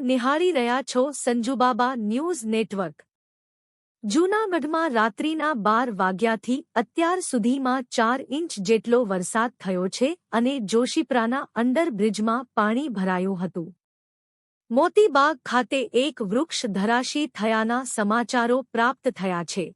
નિહાળી રહ્યા છો સંજુબાબા ન્યૂઝ નેટવર્ક. જૂનાગઢમાં રાત્રિના બાર વાગ્યાથી અત્યાર સુધીમાં ચાર ઇંચ જેટલો વરસાદ થયો છે અને જોશીપરાના અંડરબ્રિજમાં પાણી ભરાયું હતું. મોતીબાગ ખાતે એક વૃક્ષ ધરાશી થયાના સમાચારો પ્રાપ્ત થયા છે.